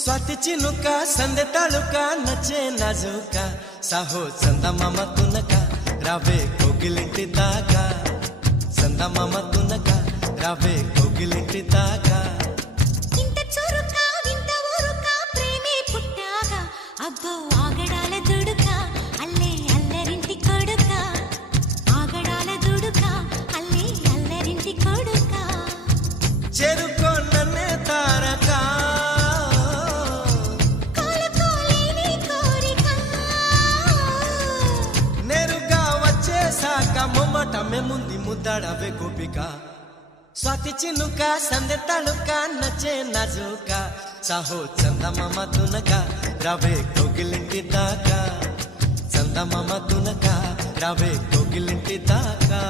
स्वाती चिनुका संदे तालुका नचे नाजुका साहो चंदमाम तुनका रावे कोगिलिंटी दागा चंदमाम तुनका रावे कोगिलिंटी दागा इंत चुरुका विंत ऊरुका प्रेमे पुट्टागा अब्बो आगडाల దుడుకా అల్లే అల్లరింటి కొడుకా ఆగడాల దుడుకా అల్లే అల్లరింటి కొడుకా చెరుకో నన్నే తారకా మొమ్మటమే ముందు ముద్దాడవే గోపిక స్వాతి చినుక సందె తళుక నచ్చే నాజుక సాహో చందమామ తునక రావే కోగిలింటి దాకా చందమామ తునక రావే కోగిలింటి దాకా